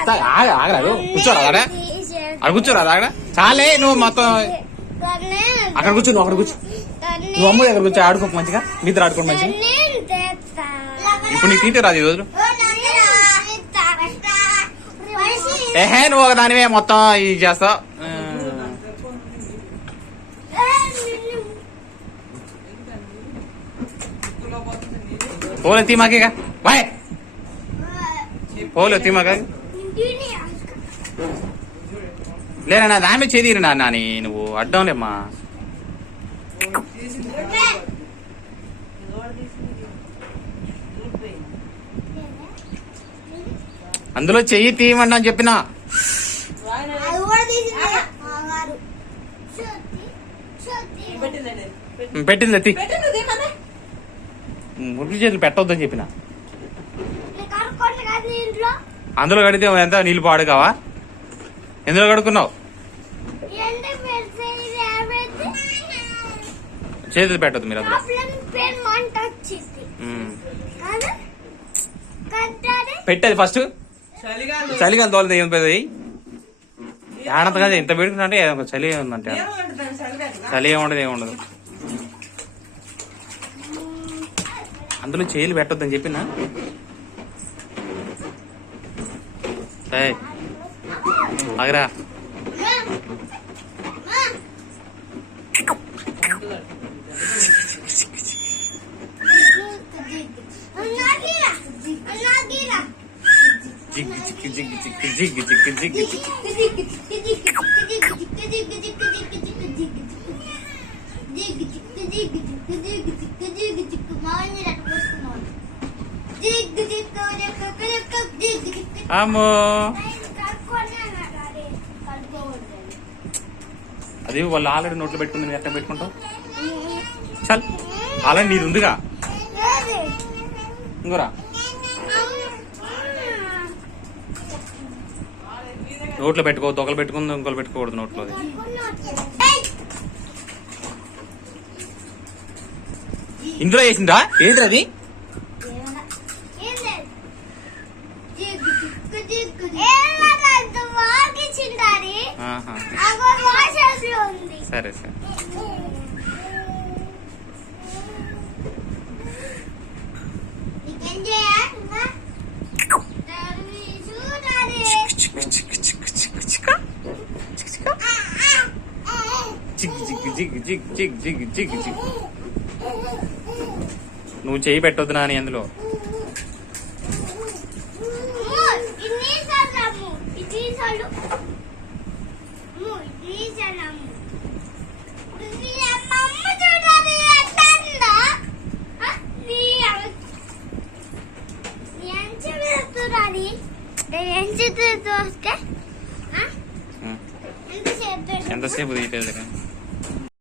చెప్తా ఆగరాదు కూర్చోరాదు అక్కడ అక్కడ కూర్చోరాదు అక్కడ చాలే నువ్వు మొత్తం అక్కడ కూర్చో నువ్వు అక్కడ కూర్చో నువ్వు అమ్మ దగ్గర కూర్చో ఆడుకోకు మంచిగా మీతో ఆడుకో మంచిగా ఇప్పుడు నీకు తీటే రాదు ఈ రోజులు ఏహే నువ్వు ఒక దానివే మొత్తం ఇది చేస్తావు పోలే తీమాకేగా బాయ్ పోలే తీమాక లేనా నా దాని మీద చేదిరి నాని నువ్వు అడ్డం లేమ్మా అందులో చెయ్యి తీయమండి అని చెప్పినా పెట్టింది ఎత్తి మురికి చేతులు పెట్టవద్దని చెప్పిన అందులో కడితే ఎంత నీళ్ళు పాడుకావా ఎందులో కడుక్కున్నావు చేతులు పెట్టద్దు మీరు అందులో పెట్టేది ఫస్ట్ చలిగాలి తోలది ఏం పెద్దది ఏడంత కదా ఇంత పెడుకున్నా అంటే చలి ఉందంటే చలి ఏముండదు ఏముండదు అందులో చేయలు పెట్టొద్దని చెప్పినా ఆగరా zig zig zig zig zig zig zig అమ్మో అది వాళ్ళు ఆల్రెడీ నోట్లో పెట్టుకుంది నువ్వు ఎట్లా పెట్టుకుంటావు చల్ ఆల్రెడీ నీది ఉందిగా ఇంకోరా నోట్లో పెట్టుకోవద్దు ఒకరు పెట్టుకుంది ఇంకోరు పెట్టుకోకూడదు నోట్లో అది ఇందులో వేసిందా ఏంటి అది సరే సరే నువ్వు చేయి పెట్టొద్దు నాని అందులో ఎంతసేపు తీయలేదు